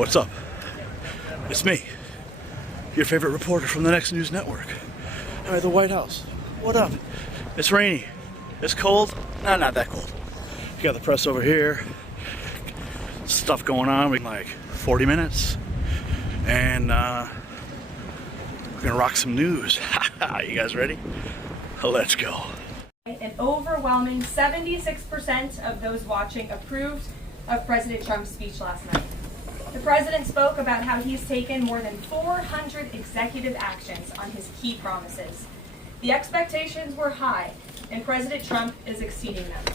What's up? It's me, your favorite reporter from the Next News Network. I'm at the White House. What up? It's rainy. It's cold. No, not that cold. You got the press over here. Stuff going on. We like 40 minutes. And we're gonna rock some news. You guys ready? Let's go. An overwhelming 76% of those watching approved of President Trump's speech last night. The president spoke about how he's taken more than 400 executive actions on his key promises. The expectations were high, and President Trump is exceeding them.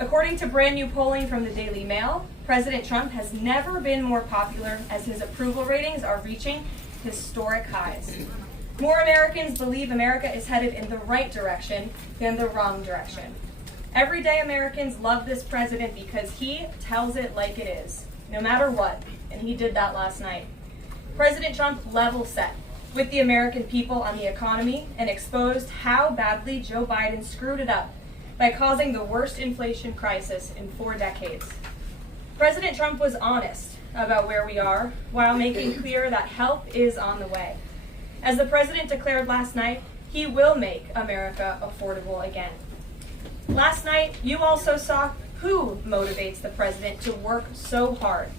According to brand new polling from the Daily Mail, President Trump has never been more popular as his approval ratings are reaching historic highs. More Americans believe America is headed in the right direction than the wrong direction. Everyday Americans love this president because he tells it like it is, no matter what, and he did that last night. President Trump level set with the American people on the economy and exposed how badly Joe Biden screwed it up by causing the worst inflation crisis in 4 decades. President Trump was honest about where we are while making clear that help is on the way. As the president declared last night, he will make America affordable again. Last night, you also saw who motivates the president to work so hard.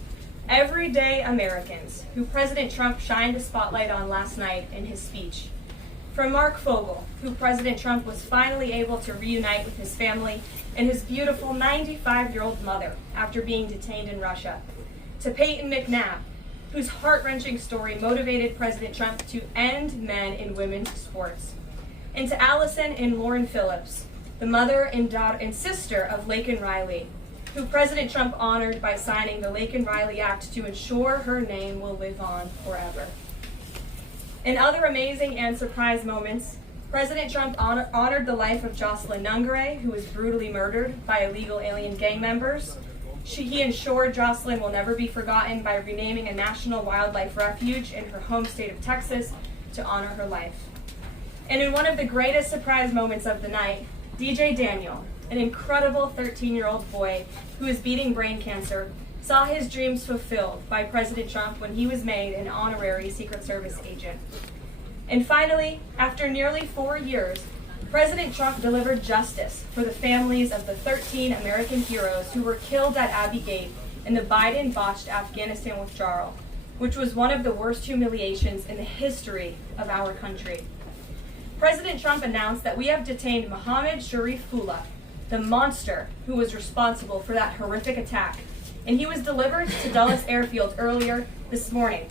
Everyday Americans, who President Trump shined a spotlight on last night in his speech. From Mark Fogel, who President Trump was finally able to reunite with his family and his beautiful 95-year-old mother after being detained in Russia, to Peyton McNabb, whose heart-wrenching story motivated President Trump to end men in women's sports, and to Allison and Lauren Phillips, the mother and daughter and sister of Laken Riley, who President Trump honored by signing the Laken Riley Act to ensure her name will live on forever. In other amazing and surprise moments, President Trump honored the life of Jocelyn Nungare, who was brutally murdered by illegal alien gang members. He ensured Jocelyn will never be forgotten by renaming a national wildlife refuge in her home state of Texas to honor her life. And in one of the greatest surprise moments of the night, DJ Daniel, an incredible 13-year-old boy who is beating brain cancer, saw his dreams fulfilled by President Trump when he was made an honorary Secret Service agent. And finally, after nearly 4 years, President Trump delivered justice for the families of the 13 American heroes who were killed at Abbey Gate in the Biden-botched Afghanistan withdrawal, which was one of the worst humiliations in the history of our country. President Trump announced that we have detained Mohammed Sharifullah, the monster who was responsible for that horrific attack, and he was delivered to Dulles Airfield earlier this morning.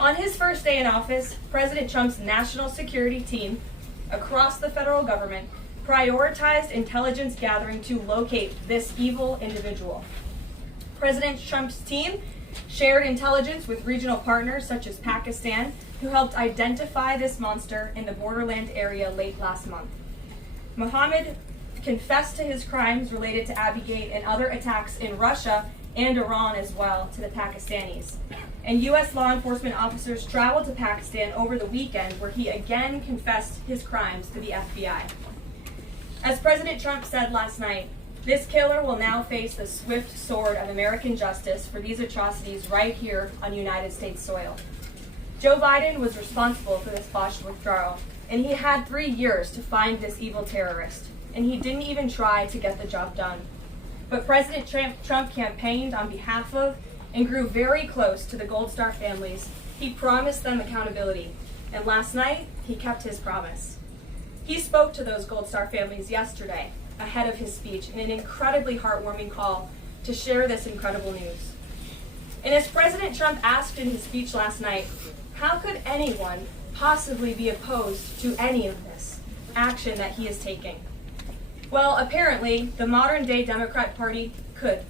On his first day in office, President Trump's national security team across the federal government prioritized intelligence gathering to locate this evil individual. President Trump's team shared intelligence with regional partners such as Pakistan, who helped identify this monster in the borderland area late last month. Mohammed confessed to his crimes related to Abbey Gate and other attacks in Russia and Iran as well to the Pakistanis. And U.S. law enforcement officers traveled to Pakistan over the weekend, where he again confessed his crimes to the FBI. As President Trump said last night, this killer will now face the swift sword of American justice for these atrocities right here on United States soil. Joe Biden was responsible for this botched withdrawal, and he had 3 years to find this evil terrorist, and he didn't even try to get the job done. But President Trump campaigned on behalf of and grew very close to the Gold Star families. He promised them accountability, and last night, he kept his promise. He spoke to those Gold Star families yesterday, ahead of his speech, in an incredibly heartwarming call to share this incredible news. And as President Trump asked in his speech last night, how could anyone possibly be opposed to any of this action that he is taking? Well, apparently, the modern-day Democrat Party could.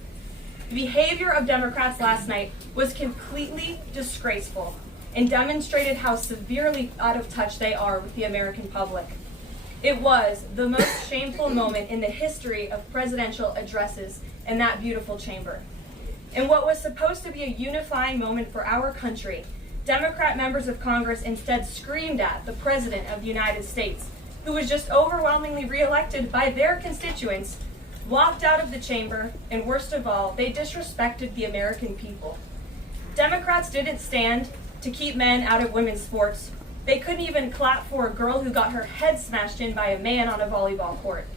The behavior of Democrats last night was completely disgraceful and demonstrated how severely out of touch they are with the American public. It was the most shameful moment in the history of presidential addresses in that beautiful chamber. In what was supposed to be a unifying moment for our country, Democrat members of Congress instead screamed at the President of the United States, who was just overwhelmingly reelected by their constituents, walked out of the chamber, and worst of all, they disrespected the American people. Democrats didn't stand to keep men out of women's sports. They couldn't even clap for a girl who got her head smashed in by a man on a volleyball court.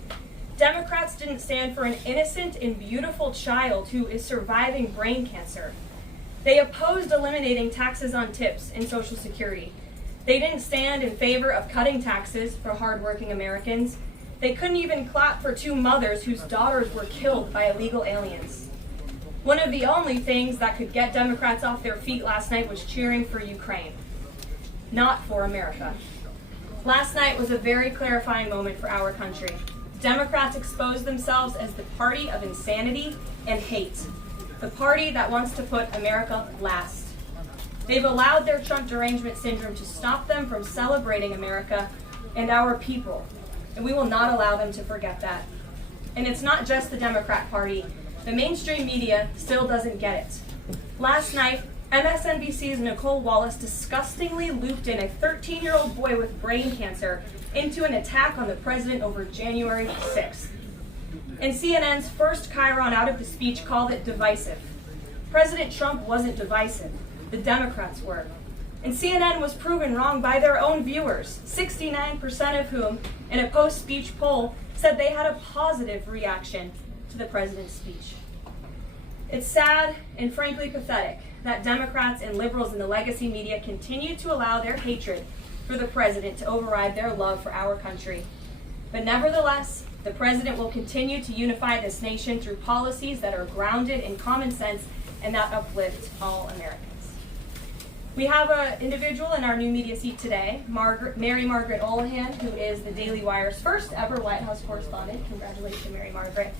Democrats didn't stand for an innocent and beautiful child who is surviving brain cancer. They opposed eliminating taxes on tips and Social Security. They didn't stand in favor of cutting taxes for hardworking Americans. They couldn't even clap for two mothers whose daughters were killed by illegal aliens. One of the only things that could get Democrats off their feet last night was cheering for Ukraine, not for America. Last night was a very clarifying moment for our country. Democrats exposed themselves as the party of insanity and hate, the party that wants to put America last. They've allowed their Trump derangement syndrome to stop them from celebrating America and our people, and we will not allow them to forget that. And it's not just the Democrat Party. The mainstream media still doesn't get it. Last night, MSNBC's Nicole Wallace disgustingly looped in a 13-year-old boy with brain cancer into an attack on the president over January 6th. And CNN's first chyron out of the speech called it divisive. President Trump wasn't divisive. The Democrats were. And CNN was proven wrong by their own viewers, 69% of whom, in a post-speech poll, said they had a positive reaction to the president's speech. It's sad and frankly pathetic that Democrats and liberals in the legacy media continue to allow their hatred for the president to override their love for our country. But nevertheless, the president will continue to unify this nation through policies that are grounded in common sense and that uplift all Americans. We have an individual in our new media seat today, Mary Margaret Olahan, who is the Daily Wire's first ever White House correspondent. Congratulations, Mary Margaret.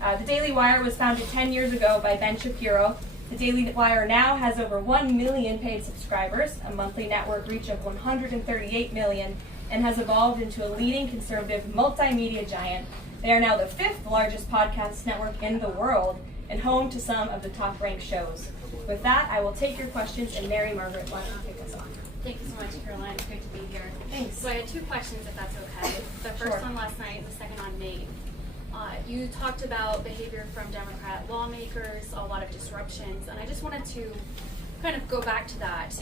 The Daily Wire was founded 10 years ago by Ben Shapiro. The Daily Wire now has over 1 million paid subscribers, a monthly network reach of 138 million, and has evolved into a leading conservative multimedia giant. They are now the 5th largest podcast network in the world and home to some of the top-ranked shows. With that, I will take your questions, and Mary Margaret, why don't you kick us off? Thank you so much, Caroline. It's great to be here. Thanks. So I had 2 questions, if that's okay. The first Sure. on last night, the second on Maine. You talked about behavior from Democrat lawmakers, a lot of disruptions, and I just wanted to kind of go back to that.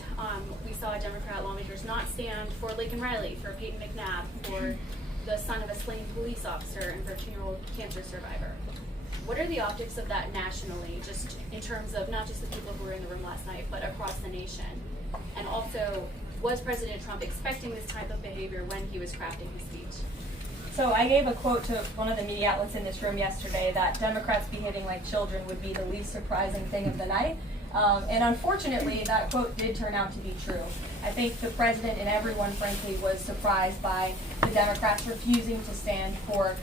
We saw Democrat lawmakers not stand for Laken Riley, for Peyton McNabb, for the son of a slain police officer and 13-year-old cancer survivor. What are the optics of that nationally, just in terms of not just the people who were in the room last night, but across the nation? And also, was President Trump expecting this type of behavior when he was crafting his speech? So I gave a quote to one of the media outlets in this room yesterday that Democrats behaving like children would be the least surprising thing of the night. And unfortunately, that quote did turn out to be true. I think the president and everyone, frankly, was surprised by the Democrats refusing to stand for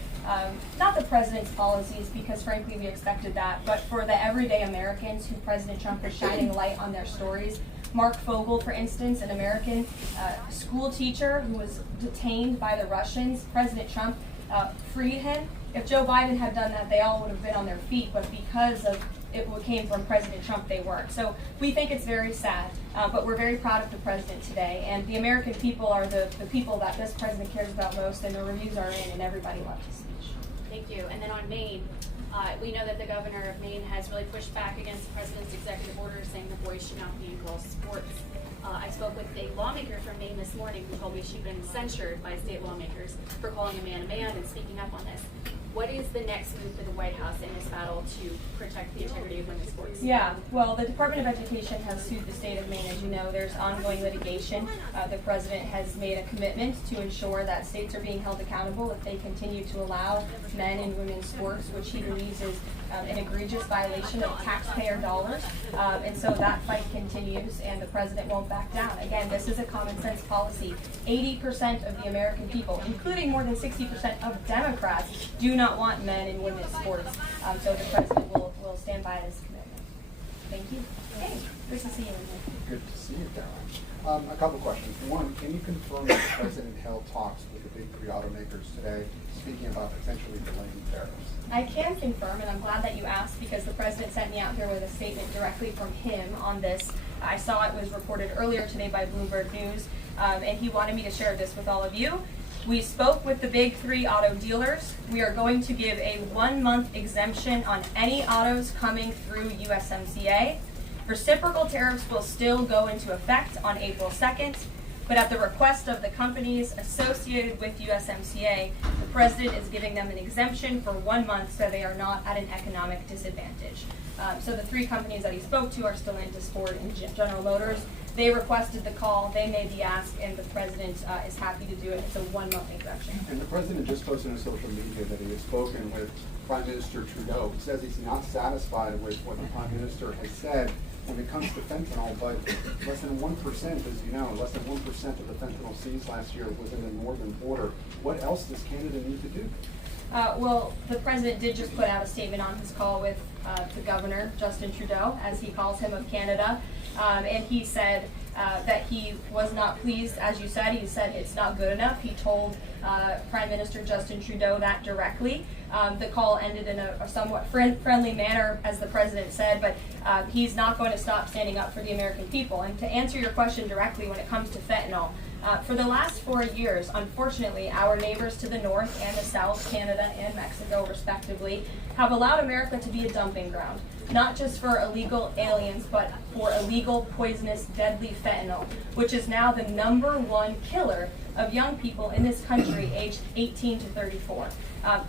not the president's policies, because frankly we expected that, but for the everyday Americans who President Trump was shining a light on their stories. Mark Fogel, for instance, an American school teacher who was detained by the Russians. President Trump freed him. If Joe Biden had done that, they all would have been on their feet, but because of it came from President Trump, they weren't. So we think it's very sad, but we're very proud of the president today. And the American people are the people that this president cares about most, and the reviews are in, and everybody loved his speech. Thank you. And then on Maine, we know that the governor of Maine has really pushed back against the president's executive order saying that boys should not be in girls' sports. I spoke with a lawmaker from Maine this morning who told me she'd been censured by state lawmakers for calling a man and speaking up on this. What is the next move for the White House in this battle to protect the integrity of women's sports? Yeah, well, the Department of Education has sued the state of Maine. As you know, there's ongoing litigation. The president has made a commitment to ensure that states are being held accountable if they continue to allow men in women's sports, which he believes is an egregious violation of taxpayer dollars. And so that fight continues, and the president won't back down. Again, this is a common sense policy. 80% of the American people, including more than 60% of Democrats, do not want men in women's sports. So the president will stand by this commitment. Thank you. Hey, good to see you. Good to see you, Caroline. A couple questions. One, can you confirm that the president held talks with the big 3 automakers today, speaking about potentially delaying tariffs? I can confirm, and I'm glad that you asked, because the president sent me out here with a statement directly from him on this. I saw it was reported earlier today by Bloomberg News, and he wanted me to share this with all of you. We spoke with the big 3 auto dealers. We are going to give a 1-month exemption on any autos coming through USMCA. Reciprocal tariffs will still go into effect on April 2nd, but at the request of the companies associated with USMCA, the president is giving them an exemption for 1 month so they are not at an economic disadvantage. So the 3 companies that he spoke to are Stellantis, Ford, and General Motors. They requested the call, they made the ask, and the president is happy to do it. It's a 1-month exemption. And the president just posted on social media that he has spoken with Prime Minister Trudeau. He says he's not satisfied with what the Prime Minister has said when it comes to fentanyl, but less than 1%, as you know, less than 1% of the fentanyl seized last year was in the northern border. What else does Canada need to do? Well, the president did just put out a statement on his call with the governor, Justin Trudeau, as he calls him, of Canada. And he said that he was not pleased, as you said. He said it's not good enough. He told Prime Minister Justin Trudeau that directly. The call ended in a somewhat friendly manner, as the president said, but he's not going to stop standing up for the American people. And to answer your question directly, when it comes to fentanyl, for the last 4 years, unfortunately, our neighbors to the north and the south, Canada and Mexico respectively, have allowed America to be a dumping ground, not just for illegal aliens, but for illegal, poisonous, deadly fentanyl, which is now the #1 killer of young people in this country aged 18 to 34.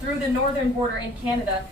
Through the northern border in Canada,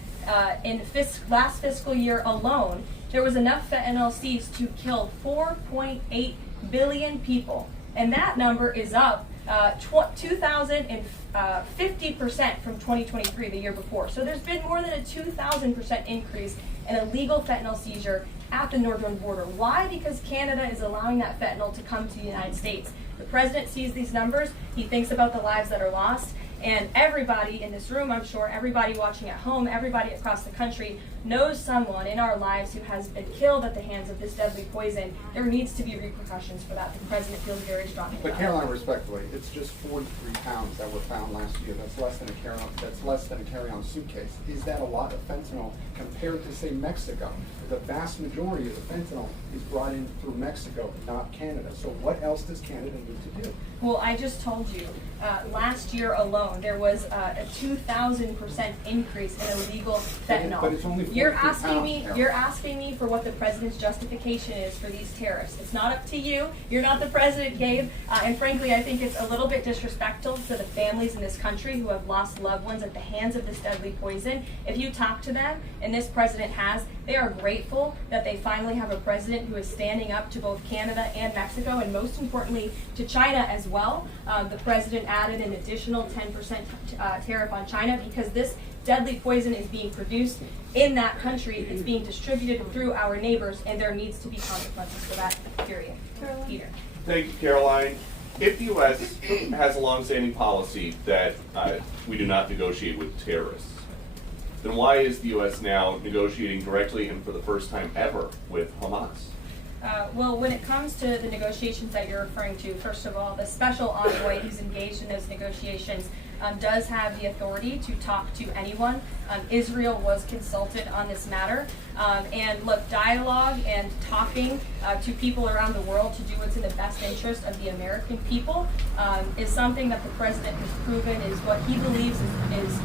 in last fiscal year alone, there was enough fentanyl seized to kill 4.8 billion people. And that number is up 2,050% from 2023, the year before. So there's been more than a 2,000% increase in illegal fentanyl seizure at the northern border. Why? Because Canada is allowing that fentanyl to come to the United States. The president sees these numbers, he thinks about the lives that are lost, and everybody in this room, I'm sure, everybody watching at home, everybody across the country knows someone in our lives who has been killed at the hands of this deadly poison. There needs to be repercussions for that. The president feels very strongly But about Caroline, respectfully, it's just 43 pounds that were found last year. That's less than a carry-on suitcase. Is that a lot of fentanyl compared to, say, Mexico? The vast majority of the fentanyl is brought in through Mexico, not Canada. So what else does Canada need to do? Well, I just told you, last year alone, there was a 2,000% increase in illegal fentanyl. But it's only 43 pounds. You're asking me for what the president's justification is for these tariffs. It's not up to you. You're not the president, Gabe. And frankly, I think it's a little bit disrespectful to the families in this country who have lost loved ones at the hands of this deadly poison. If you talk to them, and this president has, they are grateful that they finally have a president who is standing up to both Canada and Mexico, and most importantly, to China as well. The president added an additional 10% tariff on China because this deadly poison is being produced in that country. It's being distributed through our neighbors, and there needs to be consequences for that, period. Peter. Thank you, Caroline. If the U.S. has a longstanding policy that we do not negotiate with terrorists, then why is the U.S. now negotiating directly and for the first time ever with Hamas? Well, when it comes to the negotiations that you're referring to, first of all, the special envoy who's engaged in those negotiations does have the authority to talk to anyone. Israel was consulted on this matter. And look, dialogue and talking to people around the world to do what's in the best interest of the American people is something that the president has proven is what he believes is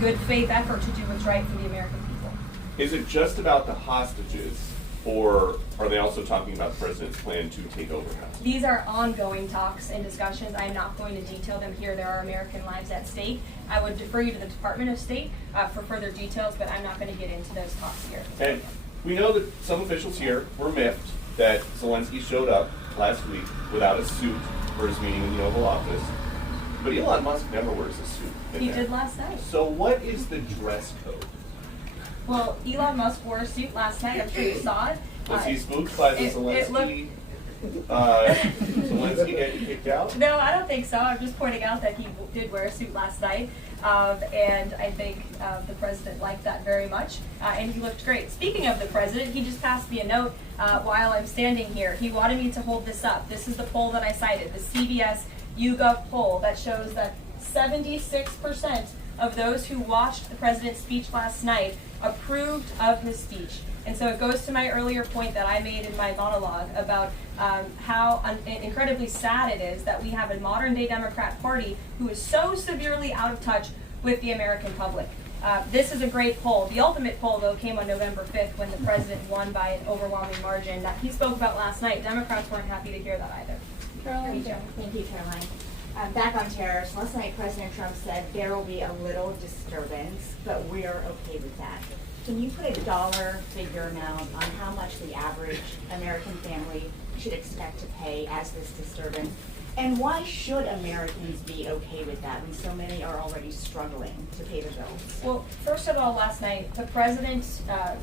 good faith effort to do what's right for the American people. Is it just about the hostages, or are they also talking about the president's plan to take over hostages? These are ongoing talks and discussions. I am not going to detail them here. There are American lives at stake. I would defer you to the Department of State for further details, but I'm not going to get into those talks here. And we know that some officials here were miffed that Zelensky showed up last week without a suit for his meeting in the Oval Office. But Elon Musk never wears a suit. He did last night. So what is the dress code? Well, Elon Musk wore a suit last night. I'm sure you saw it. Was he spooked by the Zelensky getting kicked out? No, I don't think so. I'm just pointing out that he did wear a suit last night. And I think the president liked that very much. And he looked great. Speaking of the president, he just passed me a note while I'm standing here. He wanted me to hold this up. This is the poll that I cited, the CBS YouGov poll that shows that 76% of those who watched the president's speech last night approved of his speech. And so it goes to my earlier point that I made in my monologue about how incredibly sad it is that we have a modern-day Democrat Party who is so severely out of touch with the American public. This is a great poll. The ultimate poll, though, came on November 5th when the president won by an overwhelming margin that he spoke about last night. Democrats weren't happy to hear that either. Thank you, Caroline. Back on tariffs, last night President Trump said there will be a little disturbance, but we're okay with that. Can you put a dollar figure amount on how much the average American family should expect to pay as this disturbance? And why should Americans be okay with that when so many are already struggling to pay the bills? Well, first of all, last night, the president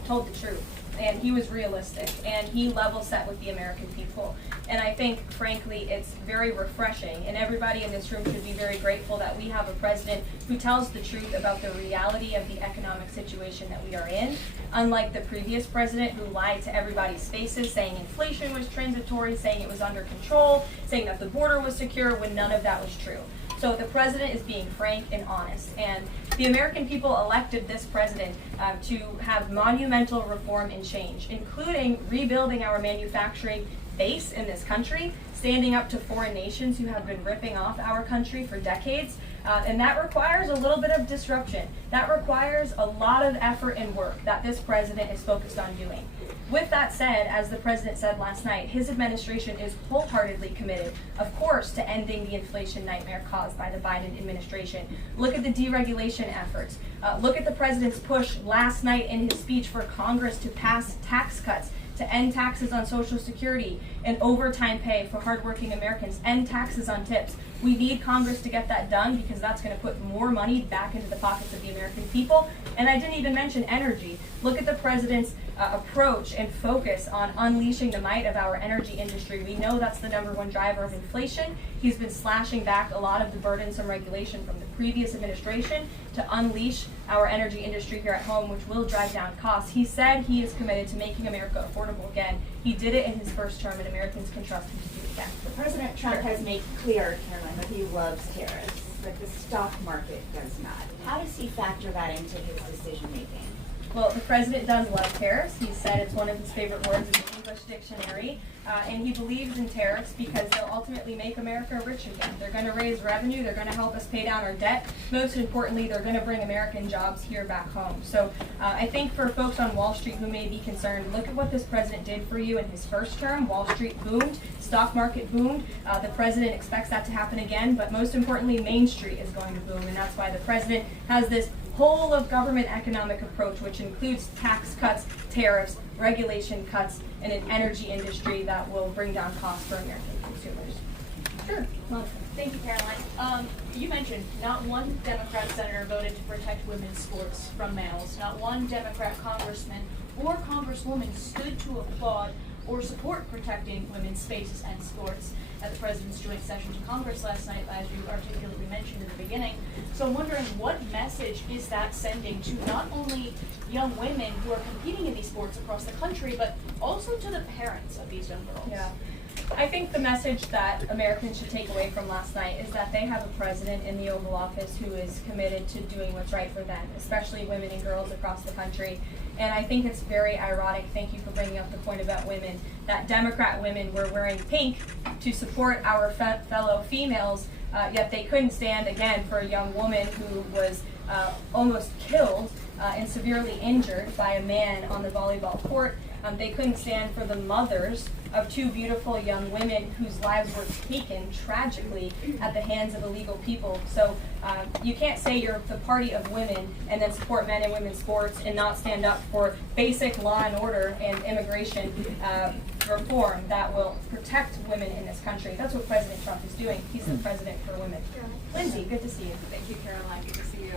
told the truth, and he was realistic, and he level set with the American people. And I think, frankly, it's very refreshing, and everybody in this room should be very grateful that we have a president who tells the truth about the reality of the economic situation that we are in, unlike the previous president who lied to everybody's faces, saying inflation was transitory, saying it was under control, saying that the border was secure, when none of that was true. So the president is being frank and honest, and the American people elected this president to have monumental reform and change, including rebuilding our manufacturing base in this country, standing up to foreign nations who have been ripping off our country for decades, and that requires a little bit of disruption. That requires a lot of effort and work that this president is focused on doing. With that said, as the president said last night, his administration is wholeheartedly committed, of course, to ending the inflation nightmare caused by the Biden administration. Look at the deregulation efforts. Look at the president's push last night in his speech for Congress to pass tax cuts, to end taxes on Social Security and overtime pay for hardworking Americans, end taxes on tips. We need Congress to get that done because that's going to put more money back into the pockets of the American people. And I didn't even mention energy. Look at the president's approach and focus on unleashing the might of our energy industry. We know that's the #1 driver of inflation. He's been slashing back a lot of the burdensome regulation from the previous administration to unleash our energy industry here at home, which will drive down costs. He said he is committed to making America affordable again. He did it in his first term, and Americans can trust him to do it again. President Trump has made clear, Caroline, that he loves tariffs, but the stock market does not. How does he factor that into his decision making? Well, the president does love tariffs. He said it's one of his favorite words in the English dictionary. And he believes in tariffs because they'll ultimately make America rich again. They're going to raise revenue. They're going to help us pay down our debt. Most importantly, they're going to bring American jobs here back home. So I think for folks on Wall Street who may be concerned, look at what this president did for you in his first term. Wall Street boomed. Stock market boomed. The president expects that to happen again. But most importantly, Main Street is going to boom. And that's why the president has this whole of government economic approach, which includes tax cuts, tariffs, regulation cuts, and an energy industry that will bring down costs for American consumers. Sure. Thank you, Caroline. You mentioned not one Democrat senator voted to protect women's sports from males. Not one Democrat congressman or congresswoman stood to applaud or support protecting women's spaces and sports at the president's joint session to Congress last night, as you articulately mentioned in the beginning. So I'm wondering, what message is that sending to not only young women who are competing in these sports across the country, but also to the parents of these young girls? Yeah. I think the message that Americans should take away from last night is that they have a president in the Oval Office who is committed to doing what's right for them, especially women and girls across the country. And I think it's very ironic, thank you for bringing up the point about women, that Democrat women were wearing pink to support our fellow females, yet they couldn't stand, again, for a young woman who was almost killed and severely injured by a man on the volleyball court. They couldn't stand for the mothers of two beautiful young women whose lives were taken tragically at the hands of illegal people. So you can't say you're the party of women and then support men and women's sports and not stand up for basic law and order and immigration reform that will protect women in this country. That's what President Trump is doing. He's the president for women. Lindsay, good to see you. Thank you, Caroline. Good to see you.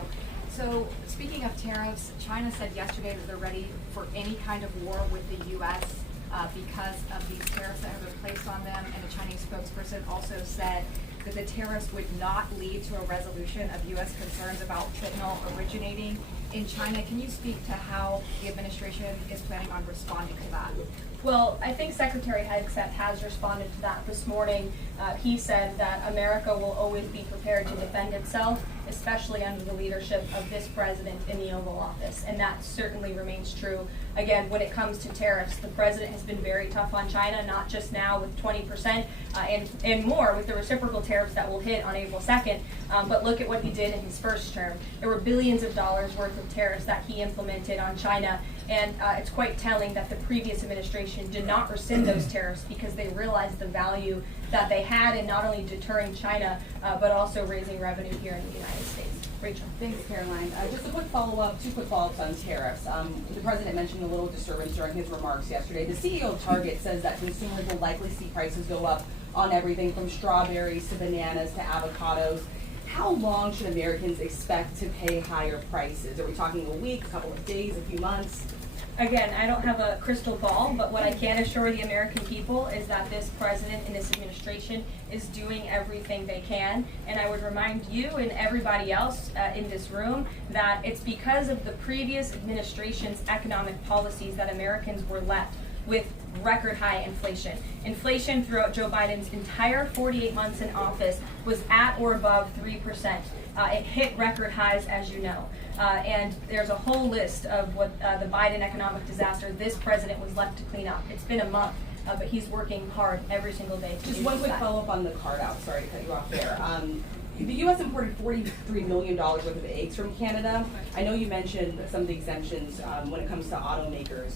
So, speaking of tariffs, China said yesterday that they're ready for any kind of war with the U.S. Because of these tariffs that have been placed on them, and a Chinese spokesperson also said that the tariffs would not lead to a resolution of U.S. concerns about fentanyl originating in China. Can you speak to how the administration is planning on responding to that? Well, I think Secretary Hegseth has responded to that this morning. He said that America will always be prepared to defend itself, especially under the leadership of this president in the Oval Office, and that certainly remains true. Again, when it comes to tariffs, the president has been very tough on China, not just now with 20% and more with the reciprocal tariffs that will hit on April 2nd, but look at what he did in his first term. There were billions of dollars worth of tariffs that he implemented on China, and it's quite telling that the previous administration did not rescind those tariffs because they realized the value that they had in not only deterring China, but also raising revenue here in the United States. Rachel. Thanks, Caroline. Just a quick follow-up, two quick follow-ups on tariffs. The president mentioned a little disturbance during his remarks yesterday. The CEO of Target says that consumers will likely see prices go up on everything from strawberries to bananas to avocados. How long should Americans expect to pay higher prices? Are we talking a week, a couple of days, a few months? Again, I don't have a crystal ball, but what I can assure the American people is that this president and this administration is doing everything they can. And I would remind you and everybody else in this room that it's because of the previous administration's economic policies that Americans were left with record high inflation. Inflation throughout Joe Biden's entire 48 months in office was at or above 3%. It hit record highs, as you know. And there's a whole list of what the Biden economic disaster this president was left to clean up. It's been a month, but he's working hard every single day to Just do one quick that. follow-up on the card out. Sorry to cut you off there. The U.S. imported $43 million worth of eggs from Canada. I know you mentioned some of the exemptions when it comes to automakers.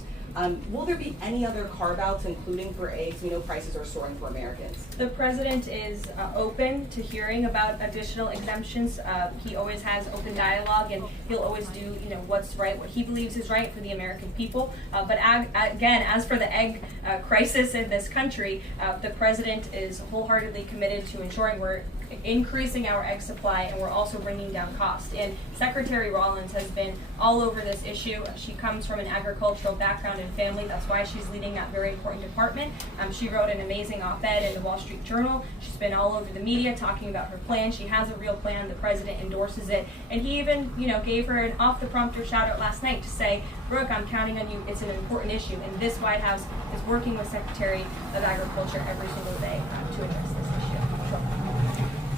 Will there be any other carve-outs, including for eggs? We know prices are soaring for Americans. The president is open to hearing about additional exemptions. He always has open dialogue, and he'll always do, what's right, what he believes is right for the American people. But again, as for the egg crisis in this country, the president is wholeheartedly committed to ensuring we're increasing our egg supply, and we're also bringing down cost. And Secretary Rollins has been all over this issue. She comes from an agricultural background and family. That's why she's leading that very important department. She wrote an amazing op-ed in the Wall Street Journal. She's been all over the media talking about her plan. She has a real plan. The president endorses it. And he even, gave her an off-the-prompter shout-out last night to say, Brooke, I'm counting on you. It's an important issue. And this White House is working with Secretary of Agriculture every single day to address this issue. Sure.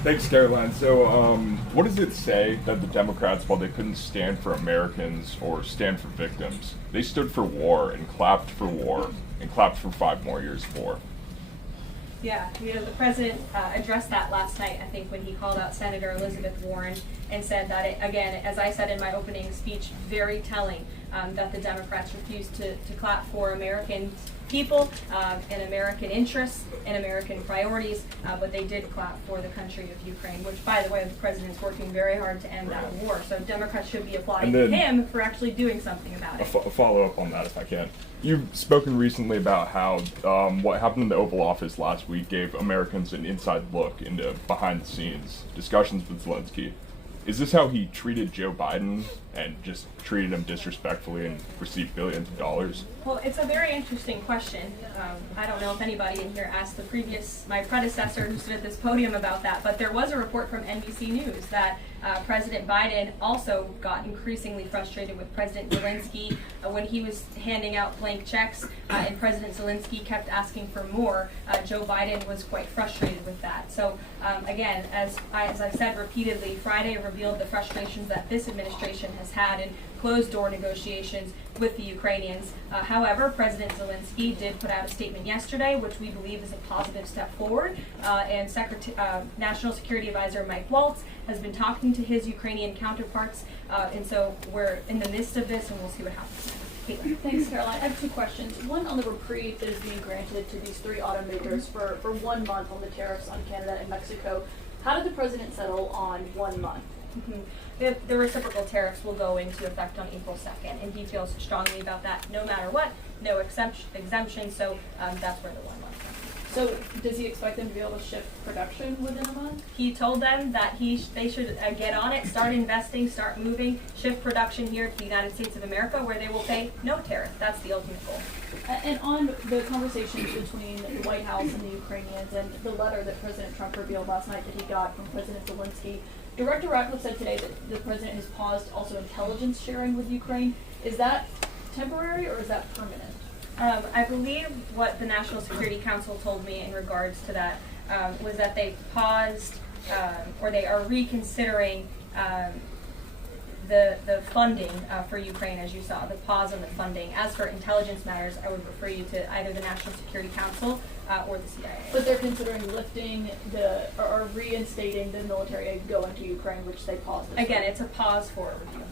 Thanks, Caroline. So, what does it say that the Democrats, while they couldn't stand for Americans or stand for victims, they stood for war and clapped for war and clapped for 5 more years of war? Yeah, the president addressed that last night, I think, when he called out Senator Elizabeth Warren and said that, again, as I said in my opening speech, very telling that the Democrats refused to clap for American people and American interests and American priorities, but they did clap for the country of Ukraine, which, by the way, the president's working very hard to end that war. So Democrats should be applauding him for actually doing something about it. A follow-up on that, if I can. You've spoken recently about how what happened in the Oval Office last week gave Americans an inside look into behind-the-scenes discussions with Zelensky. Is this how he treated Joe Biden and just treated him disrespectfully and received billions of dollars? Well, it's a very interesting question. I don't know if anybody in here asked my predecessor who stood at this podium about that, but there was a report from NBC News that President Biden also got increasingly frustrated with President Zelensky when he was handing out blank checks and President Zelensky kept asking for more. Joe Biden was quite frustrated with that. So again, as I've said repeatedly, Friday revealed the frustrations that this administration has had in closed-door negotiations with the Ukrainians. However, President Zelensky did put out a statement yesterday, which we believe is a positive step forward, and National Security Advisor Mike Waltz has been talking to his Ukrainian counterparts, and so we're in the midst of this, and we'll see what happens. Caitlin. Thanks, Caroline. I have 2 questions. One on the reprieve that is being granted to these 3 automakers for 1 month on the tariffs on Canada and Mexico. How did the president settle on 1 month? Mm-hmm. The reciprocal tariffs will go into effect on April 2nd, and he feels strongly about that no matter what, no exemption, so that's where the 1 month comes. So does he expect them to be able to shift production within a month? He told them that they should get on it, start investing, start moving, shift production here to the United States of America where they will pay no tariff. That's the ultimate goal. And on the conversations between the White House and the Ukrainians and the letter that President Trump revealed last night that he got from President Zelensky, Director Ratcliffe said today that the president has paused also intelligence sharing with Ukraine. Is that temporary or is that permanent? I believe what the National Security Council told me in regards to that was that they paused or they are reconsidering the funding for Ukraine, as you saw, the pause on the funding. As for intelligence matters, I would refer you to either the National Security Council or the CIA. But they're considering lifting or reinstating the military aid going to Ukraine, which they paused. Again, it's a pause for a review.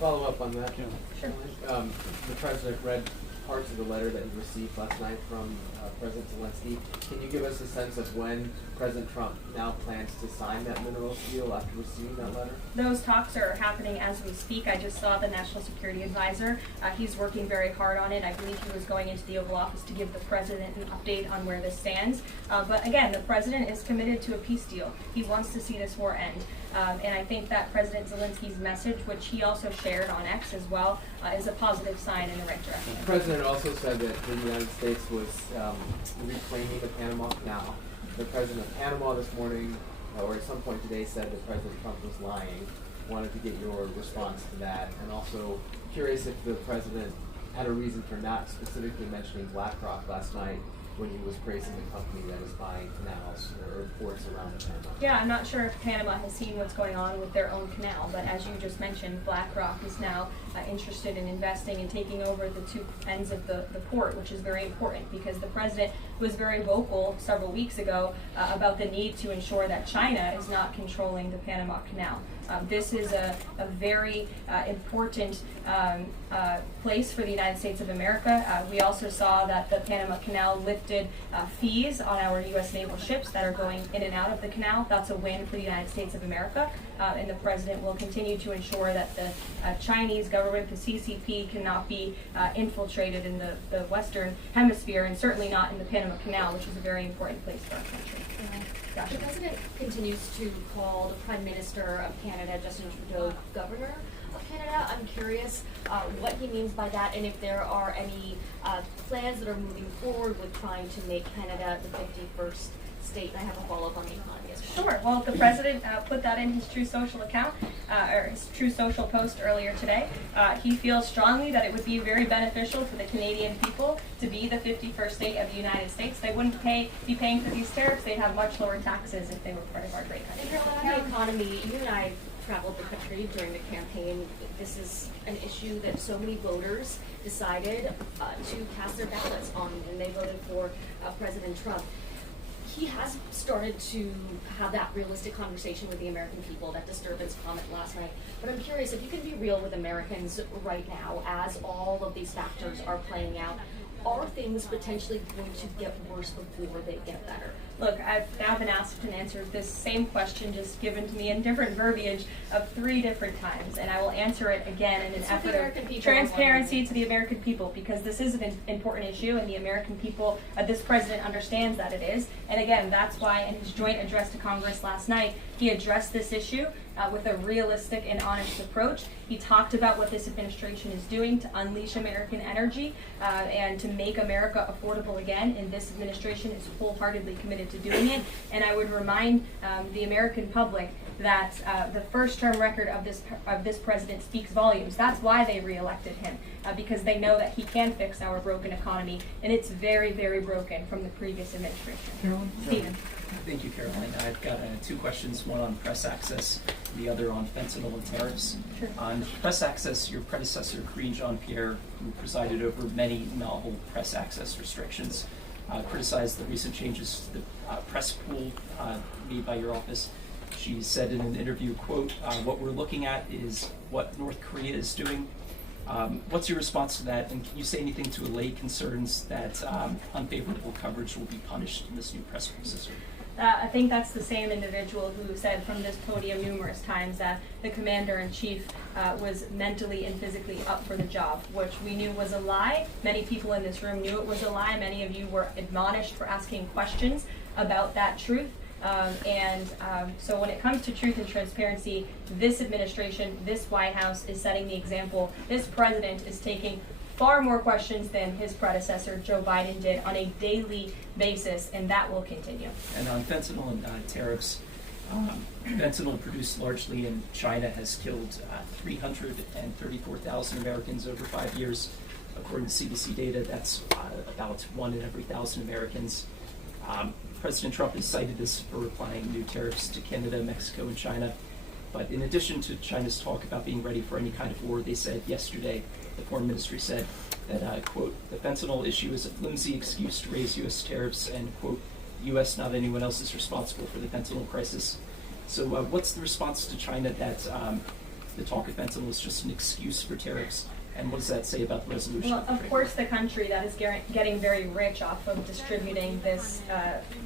Follow up on that. Sure. The president read parts of the letter that he received last night from President Zelensky. Can you give us a sense of when President Trump now plans to sign that minerals deal after receiving that letter? Those talks are happening as we speak. I just saw the National Security Advisor. He's working very hard on it. I believe he was going into the Oval Office to give the president an update on where this stands. But again, the president is committed to a peace deal. He wants to see this war end. And I think that President Zelensky's message, which he also shared on X as well, is a positive sign in the right direction. The president also said that the United States was reclaiming the Panama Canal. The president of Panama this morning, or at some point today, said that President Trump was lying. Wanted to get your response to that, and also curious if the president had a reason for not specifically mentioning BlackRock last night when he was praising the company that is buying canals or ports around the Panama. Yeah, I'm not sure if Panama has seen what's going on with their own canal, but as you just mentioned, BlackRock is now interested in investing and taking over the two ends of the port, which is very important because the president was very vocal several weeks ago about the need to ensure that China is not controlling the Panama Canal. This is a very important place for the United States of America. We also saw that the Panama Canal lifted fees on our U.S. naval ships that are going in and out of the canal. That's a win for the United States of America. And the president will continue to ensure that the Chinese government, the CCP, cannot be infiltrated in the Western Hemisphere and certainly not in the Panama Canal, which is a very important place for our country. The president continues to call the Prime Minister of Canada, Justin Trudeau, Governor of Canada. I'm curious what he means by that, and if there are any plans that are moving forward with trying to make Canada the 51st state. And I have a follow-up on the economy as well. Sure. Well, the president put that in his True Social account, or his True Social post earlier today. He feels strongly that it would be very beneficial for the Canadian people to be the 51st state of the United States. They wouldn't be paying for these tariffs. They'd have much lower taxes if they were part of our great country. And Caroline, on the economy, you and I traveled the country during the campaign. This is an issue that so many voters decided to cast their ballots on, and they voted for President Trump. He has started to have that realistic conversation with the American people, that disturbance comment last night. But I'm curious if you can be real with Americans right now as all of these factors are playing out. Are things potentially going to get worse before they get better? Look, I've now been asked and answered this same question just given to me in different verbiage of 3 different times, and I will answer it again in an effort of transparency to the American people, because this is an important issue and the American people, this president understands that it is. And again, that's why in his joint address to Congress last night, he addressed this issue with a realistic and honest approach. He talked about what this administration is doing to unleash American energy and to make America affordable again, and this administration is wholeheartedly committed to doing it. And I would remind the American public that the first-term record of this president speaks volumes. That's why they reelected him, because they know that he can fix our broken economy, and it's very, very broken from the previous administration. Caroline? Stephen. Thank you, Caroline. I've got 2 questions, one on press access, the other on fentanyl and tariffs. Sure. On press access, your predecessor, Karine Jean-Pierre, who presided over many novel press access restrictions, criticized the recent changes to the press pool made by your office. She said in an interview, quote, what we're looking at is what North Korea is doing. What's your response to that, and can you say anything to allay concerns that unfavorable coverage will be punished in this new press pool system? I think that's the same individual who said from this podium numerous times that the commander-in-chief was mentally and physically up for the job, which we knew was a lie. Many people in this room knew it was a lie. Many of you were admonished for asking questions about that truth. So when it comes to truth and transparency, this administration, this White House is setting the example. This president is taking far more questions than his predecessor, Joe Biden, did on a daily basis, and that will continue. And on fentanyl and tariffs, fentanyl produced largely in China has killed 334,000 Americans over 5 years. According to CDC data, that's about 1 in every 1,000 Americans. President Trump has cited this for applying new tariffs to Canada, Mexico, and China. But in addition to China's talk about being ready for any kind of war, they said yesterday, the foreign ministry said that, quote, the fentanyl issue is a flimsy excuse to raise U.S. tariffs, and, quote, U.S., not anyone else, is responsible for the fentanyl crisis. So what's the response to China that the talk of fentanyl is just an excuse for tariffs? And what does that say about the resolution? Well, of course, the country that is getting very rich off of distributing this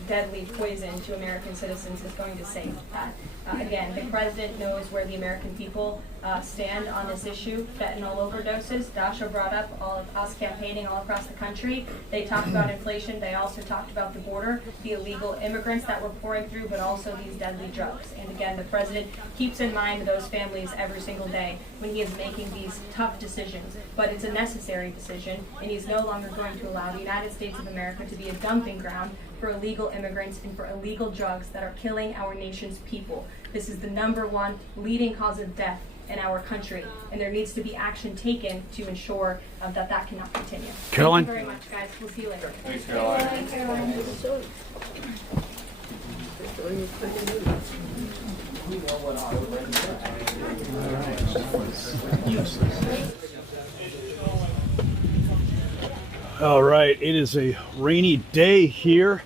deadly poison to American citizens is going to say that. Again, the president knows where the American people stand on this issue. Fentanyl overdoses. Dasha brought up all of us campaigning all across the country. They talked about inflation. They also talked about the border, the illegal immigrants that we're pouring through, but also these deadly drugs. And again, the president keeps in mind those families every single day when he is making these tough decisions. But it's a necessary decision, and he's no longer going to allow the United States of America to be a dumping ground for illegal immigrants and for illegal drugs that are killing our nation's people. This is the #1 leading cause of death in our country, and there needs to be action taken to ensure that that cannot continue. Caroline? Thank you very much, guys. We'll see you later. Thanks, Caroline. Thanks, Caroline. All right, it is a rainy day here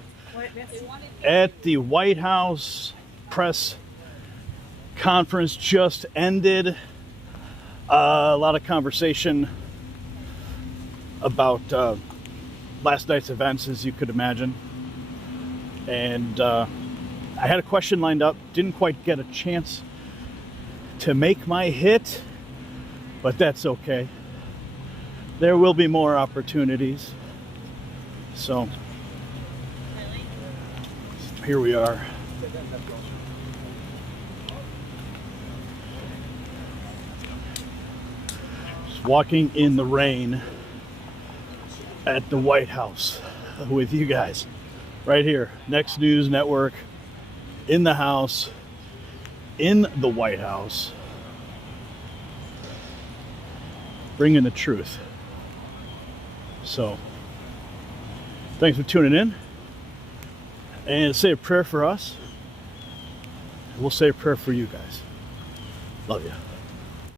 at the White House. Press conference just ended. A lot of conversation about last night's events, as you could imagine. And I had a question lined up, didn't quite get a chance to make my hit, but that's okay. There will be more opportunities. So here we are. Just walking in the rain at the White House with you guys. Right here, Next News Network, in the house, in the White House, bringing the truth. So, thanks for tuning in. And say a prayer for us. We'll say a prayer for you guys. Love you.